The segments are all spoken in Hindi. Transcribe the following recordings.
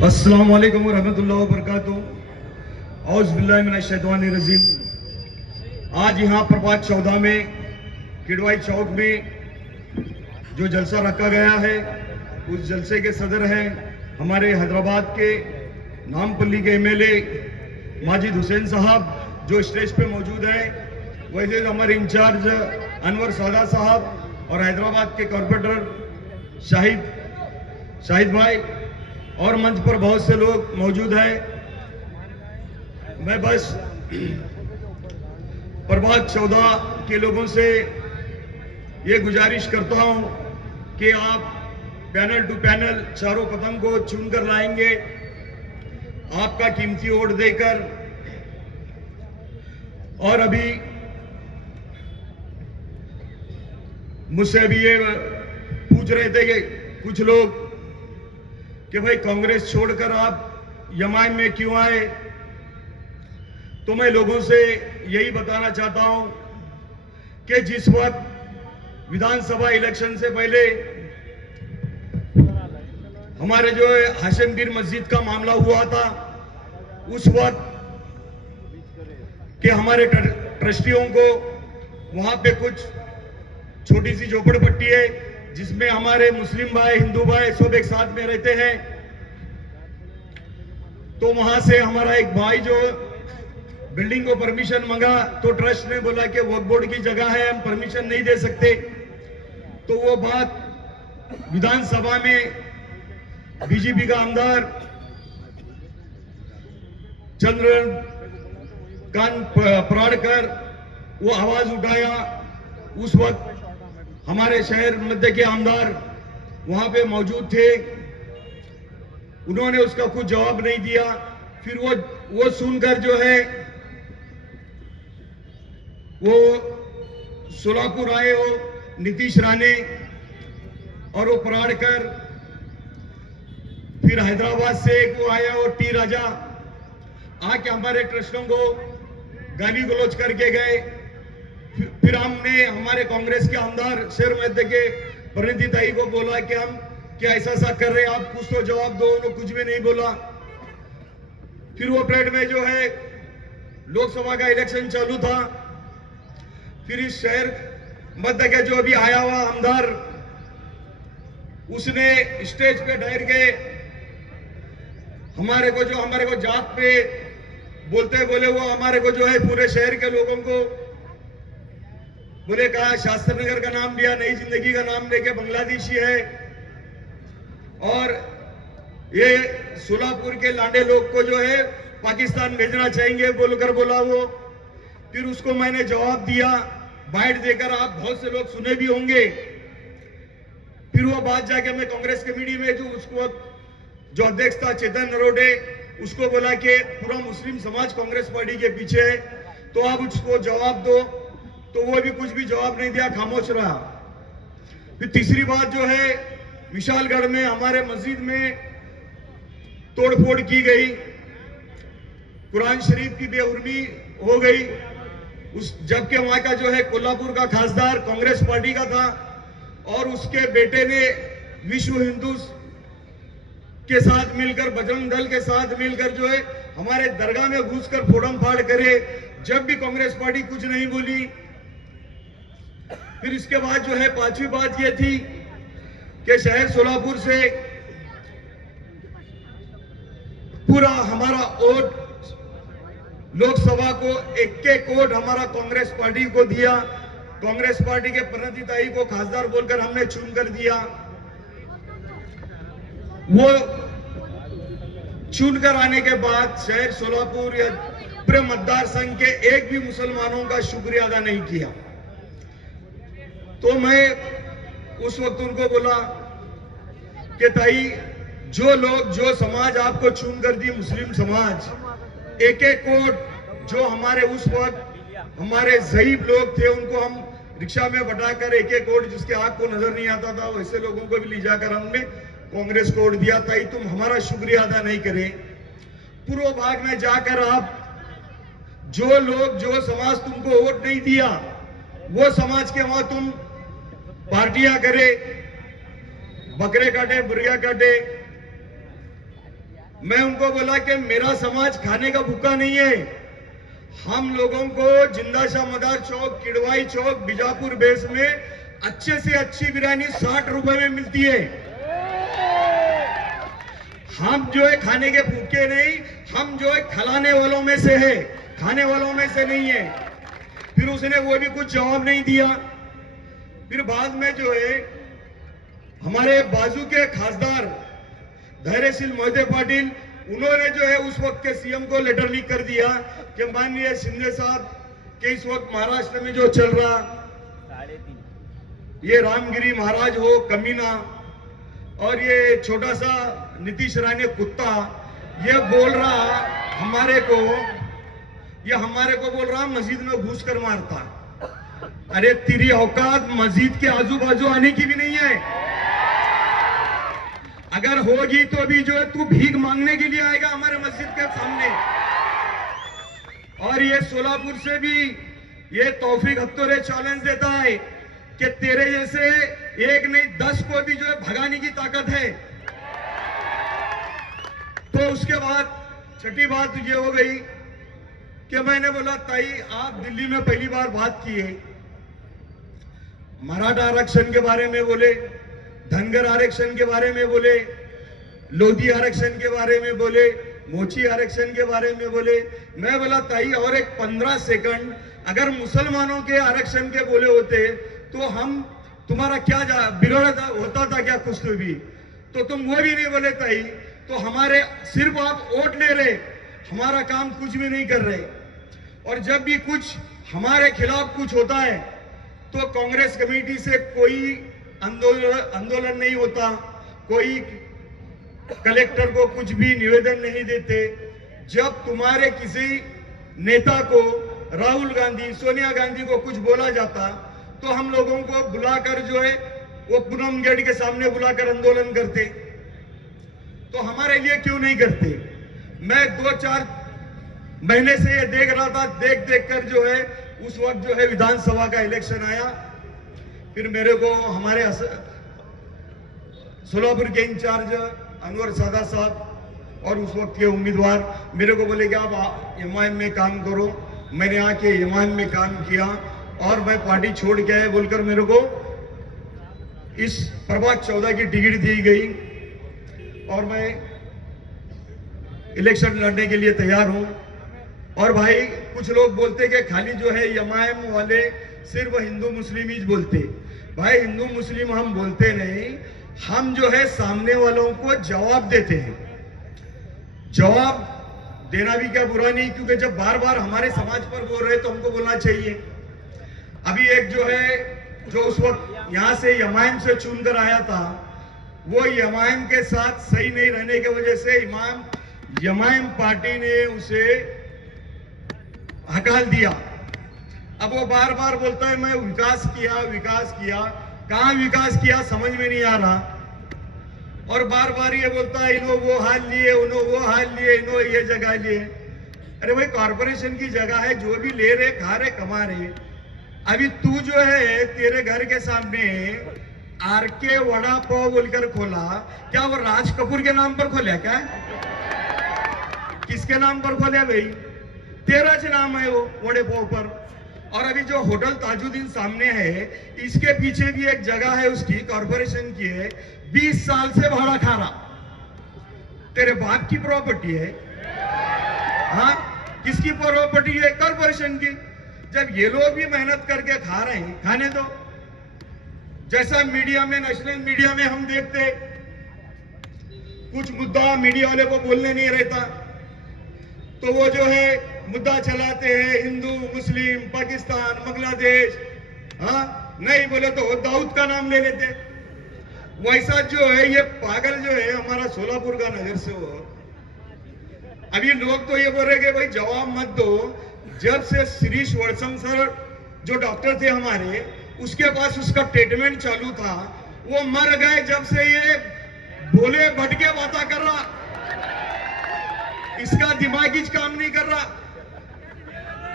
अस्सलाम वालेकुम व रहमतुल्लाहि व बरकातुहू। औज़ बिल्लाहि मिनश शैतानिर रजीम। आज यहाँ प्रभात 14 में किडवाई चौक में जो जलसा रखा गया है, उस जलसे के सदर हैं हमारे हैदराबाद के नामपल्ली के एमएलए माजिद हुसैन साहब, जो स्टेज पे मौजूद हैं। वैसे हमारे इंचार्ज अनवर सादा साहब और हैदराबाद के कॉर्पोरेटर शाहिद भाई, और मंच पर बहुत से लोग मौजूद हैं। मैं बस प्रभात 14 के लोगों से ये गुजारिश करता हूं कि आप पैनल टू पैनल चारों पतंग को चुनकर लाएंगे, आपका कीमती वोट देकर। और अभी मुझसे अभी ये पूछ रहे थे कि कुछ लोग कि भाई कांग्रेस छोड़कर आप यमाम में क्यों आए, तो मैं लोगों से यही बताना चाहता हूं कि जिस वक्त विधानसभा इलेक्शन से पहले हमारे जो हाशिमगीर मस्जिद का मामला हुआ था, उस वक्त कि हमारे ट्रस्टियों को वहां पे कुछ छोटी सी झोपड़पट्टी है जिसमें हमारे मुस्लिम भाई हिंदू भाई सब एक साथ में रहते हैं। तो वहां से हमारा एक भाई जो बिल्डिंग को परमिशन मांगा, तो ट्रस्ट ने बोला कि वक्फ बोर्ड की जगह है, हम परमिशन नहीं दे सकते। तो वो बात विधानसभा में बीजेपी का आमदार चंद्रकांत पराड़कर वो आवाज उठाया। उस वक्त हमारे शहर मध्य के आमदार वहां पे मौजूद थे, उन्होंने उसका कुछ जवाब नहीं दिया। फिर वो सुनकर जो है वो सोलापुर आए हो नीतीश राणे और वो पराड़कर, फिर हैदराबाद से एक वो आया वो टी राजा, आके हमारे ट्रस्टों को गाली गलौज करके गए। फिर हमने हमारे कांग्रेस के आमदार शेर मध्य के परिणीति ताई को बोला कि हम क्या ऐसा कर रहे हैं, आप कुछ तो जवाब दो। उन्होंने कुछ भी नहीं बोला। फिर वो परेड में जो है लोकसभा का इलेक्शन चालू था, फिर इस शहर मध्य का जो अभी आया हुआ आमदार, उसने स्टेज पे ठहर के हमारे को जात पे बोले वो हमारे को जो है पूरे शहर के लोगों को बोले कहा शास्त्र नगर का नाम लिया, नई जिंदगी का नाम लेके बांग्लादेशी है, और ये सोलापुर के लांडे लोग को जो है पाकिस्तान भेजना चाहेंगे बोलकर बोला वो। फिर उसको मैंने जवाब दिया बाइट देकर, आप बहुत से लोग सुने भी होंगे। फिर वो बात जाके मैं कांग्रेस कमेटी में जो उसको जो अध्यक्ष था चेतन नरोटे, उसको बोला कि पूरा मुस्लिम समाज कांग्रेस पार्टी के पीछे है, तो आप उसको जवाब दो। तो वो भी कुछ भी जवाब नहीं दिया, खामोश रहा। फिर तीसरी बात जो है विशालगढ़ में हमारे मस्जिद में तोड़फोड़ की गई, कुरान शरीफ की बेहुरमी हो गई, जबकि वहां का जो है कोल्हापुर का खासदार कांग्रेस पार्टी का था, और उसके बेटे ने विश्व हिंदू के साथ मिलकर, बजरंग दल के साथ मिलकर जो है हमारे दरगाह में घुसकर फोड़म फाड़ करे, जब भी कांग्रेस पार्टी कुछ नहीं बोली। फिर इसके बाद जो है पांचवी बात यह थी कि शहर सोलापुर से पूरा हमारा वोट लोकसभा को एक वोट हमारा कांग्रेस पार्टी को दिया। कांग्रेस पार्टी के परिणीति ताई को खासदार बोलकर हमने चुन कर दिया। वो चुनकर आने के बाद शहर सोलापुर या पूरे मतदार संघ के एक भी मुसलमानों का शुक्रिया अदा नहीं किया। तो मैं उस वक्त उनको बोला कि ताई, जो लोग जो समाज आपको चुन कर दी, मुस्लिम समाज, एक वोट जो हमारे उस वक्त हमारे ज़ईफ लोग थे उनको हम रिक्शा में बैठाकर एक वोट जिसके आंख को नजर नहीं आता था, वैसे लोगों को भी ले जाकर हमने कांग्रेस को वोट दिया। ताई तुम हमारा शुक्रिया अदा नहीं करें। पूर्व भाग में जाकर आप जो लोग जो समाज तुमको वोट नहीं दिया, वो समाज के वहां तुम पार्टियां करे, बकरे काटे, बुरिया काटे, मैं उनको बोला कि मेरा समाज खाने का भूखा नहीं है। हम लोगों को जिंदाशाह मदार चौक, किडवाई चौक, बीजापुर बेस में अच्छे से अच्छी बिरयानी 60 रुपए में मिलती है। हम जो है खाने के भूखे नहीं, हम जो है खिलाने वालों में से है, खाने वालों में से नहीं है। फिर उसने वो भी कुछ जवाब नहीं दिया। फिर बाद में जो है हमारे बाजू के खासदार धैर्यशील मोहिते पाटिल, उन्होंने जो है उस वक्त के सीएम को लेटर लिख कर दिया कि माननीय शिंदे साहब के इस वक्त महाराष्ट्र में जो चल रहा ये रामगिरी महाराज हो कमीना, और ये छोटा सा नीतीश राणे कुत्ता, ये बोल रहा हमारे को बोल रहा मस्जिद में घुस कर मारता। अरे तेरी औकात मस्जिद के आजू बाजू आने की भी नहीं है। अगर होगी तो भी जो है तू भीख मांगने के लिए आएगा हमारे मस्जिद के सामने। और ये सोलापुर से भी ये तौफीक हत्तोरे चैलेंज देता है कि तेरे जैसे एक नहीं 10 को भी जो है भगाने की ताकत है। तो उसके बाद छठी बात ये हो गई कि मैंने बोला ताई आप दिल्ली में पहली बार बात की है, मराठा आरक्षण के बारे में बोले, धनगर आरक्षण के बारे में बोले, लोधी आरक्षण के बारे में बोले, मोची आरक्षण के बारे में बोले। मैं बोला ताई और एक 15 सेकंड अगर मुसलमानों के आरक्षण के बोले होते तो हम तुम्हारा क्या विरोध होता था क्या कुछ तो भी, तो तुम वो भी नहीं बोले ताई। तो हमारे सिर्फ आप वोट ले रहे, हमारा काम कुछ भी नहीं कर रहे। और जब भी कुछ हमारे खिलाफ कुछ होता है तो कांग्रेस कमेटी से कोई आंदोलन नहीं होता, कोई कलेक्टर को कुछ भी निवेदन नहीं देते। जब तुम्हारे किसी नेता को, राहुल गांधी, सोनिया गांधी को कुछ बोला जाता तो हम लोगों को बुलाकर जो है वो पूनम गेट के सामने बुलाकर आंदोलन करते। तो हमारे लिए क्यों नहीं करते? मैं 2-4 महीने से ये देख रहा था, देख कर जो है उस वक्त जो है विधानसभा का इलेक्शन आया। फिर मेरे को हमारे सोलापुर के इंचार्ज अनवर सादा साहब और उस वक्त के उम्मीदवार मेरे को बोले कि आप एमआईएम में काम करो। मैंने आके एमआईएम में काम किया और मैं पार्टी छोड़ के आया बोलकर मेरे को इस प्रभाग 14 की टिकट दी गई और मैं इलेक्शन लड़ने के लिए तैयार हूं। और भाई कुछ लोग बोलते कि खाली जो है एमआईएम वाले सिर्फ हिंदू मुस्लिम ही बोलते। भाई हिंदू मुस्लिम हम बोलते नहीं, हम जो है सामने वालों को जवाब देते हैं। जवाब देना भी क्या बुरा नहीं, क्योंकि जब बार बार हमारे समाज पर बोल रहे तो हमको बोलना चाहिए। अभी एक जो है जो उस वक्त यहां से एमआईएम से चुनकर आया था, वो एमआईएम के साथ सही नहीं रहने की वजह से एमआईएम पार्टी ने उसे हकाल दिया। अब वो बार बार बोलता है मैं विकास किया। कहां विकास किया समझ में नहीं आ रहा। और बार बार ये बोलता है इन्हों वो हाल लिए, उन्हों वो हाल लिए, इन्हों ये जगह लिए। अरे भाई कॉर्पोरेशन की जगह है, जो भी ले रहे खा रहे कमा रहे। अभी तू जो है तेरे घर के सामने आरके वड़ा पाव बोलकर खोला, क्या वो राज कपूर के नाम पर खोला क्या? किसके नाम पर खोला भाई? तेरा ज नाम है वो वड़े पाव पर। और अभी जो होटल ताजुद्दीन सामने है, इसके पीछे भी एक जगह है उसकी, कॉर्पोरेशन की है, 20 साल से भाड़ा खा रहा। तेरे बाप की प्रॉपर्टी है? हाँ, किसकी प्रॉपर्टी है? कॉर्पोरेशन की। जब ये लोग भी मेहनत करके खा रहे हैं, खाने दो। जैसा मीडिया में, नेशनल मीडिया में हम देखते कुछ मुद्दा मीडिया वाले को बोलने नहीं रहता तो वो जो है मुद्दा चलाते हैं हिंदू, मुस्लिम, पाकिस्तान, बांग्लादेश। हाँ, नहीं बोले तो दाऊद का नाम ले लेते। वैसा जो है ये पागल जो है हमारा सोलापुर का नगर से हो। अभी लोग तो ये बोल रहे कि भाई जवाब मत दो। जब से शिरीष वर्षम सर जो डॉक्टर थे हमारे, उसके पास उसका ट्रीटमेंट चालू था, वो मर गए जब से ये बोले भटके बातें कर रहा। इसका दिमाग ही काम नहीं कर रहा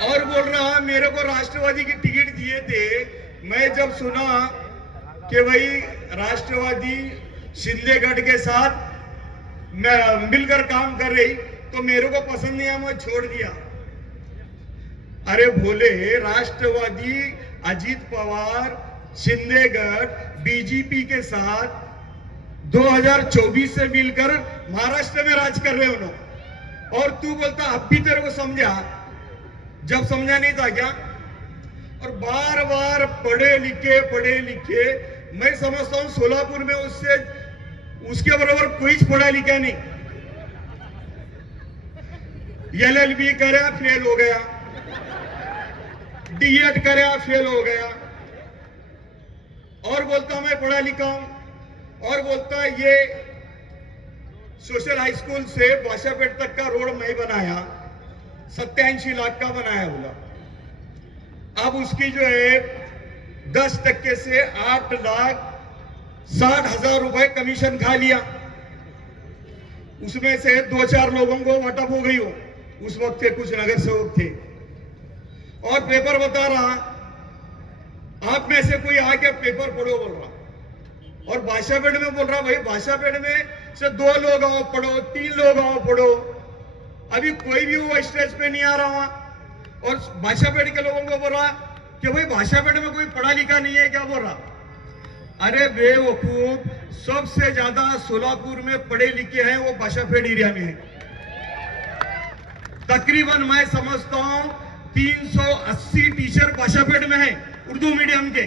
और बोल रहा मेरे को राष्ट्रवादी की टिकट दिए थे। मैं जब सुना कि भाई राष्ट्रवादी शिंदेगढ़ के साथ मिलकर काम कर रही, तो मेरे को पसंद नहीं आया, मैं छोड़ दिया। अरे भोले, राष्ट्रवादी अजीत पवार शिंदे गठ बीजेपी के साथ 2024 से मिलकर महाराष्ट्र में राज कर रहे हो ना, और तू बोलता अब भी तेरे को समझा, जब समझा नहीं था क्या? और बार बार पढ़े लिखे मैं समझता हूं सोलापुर में उसके बराबर कोई पढ़ा लिखा नहीं। LLB करे फेल हो गया, D.Ed करे फेल हो गया, और बोलता मैं पढ़ा लिखा हूं, और बोलता ये सोशल हाई स्कूल से बाशापेट तक का रोड मैं बनाया, 87 लाख का बनाया बोला। अब उसकी जो है 10% से 8,60,000 रुपए कमीशन खा लिया। उसमें से 2-4 लोगों को वटअप हो गई हो, उस वक्त के कुछ नगर सेवक थे, और पेपर बता रहा, आप में से कोई आके पेपर पढ़ो बोल रहा, और बाशापेट में बोल रहा भाई बाशापेट में से 2 लोग आओ पढ़ो, 3 लोग आओ पढ़ो। अभी कोई भी वो स्टेज पे नहीं आ रहा वहां, और बाशापेट के लोगों को बोल रहा कि भाई बाशापेट में कोई पढ़ा लिखा नहीं है क्या बोल रहा। अरे बेवकूफ, सबसे ज्यादा सोलापुर में पढ़े लिखे हैं वो बाशापेट एरिया में है। तकरीबन मैं समझता हूं 380 टीचर बाशापेट में है उर्दू मीडियम के।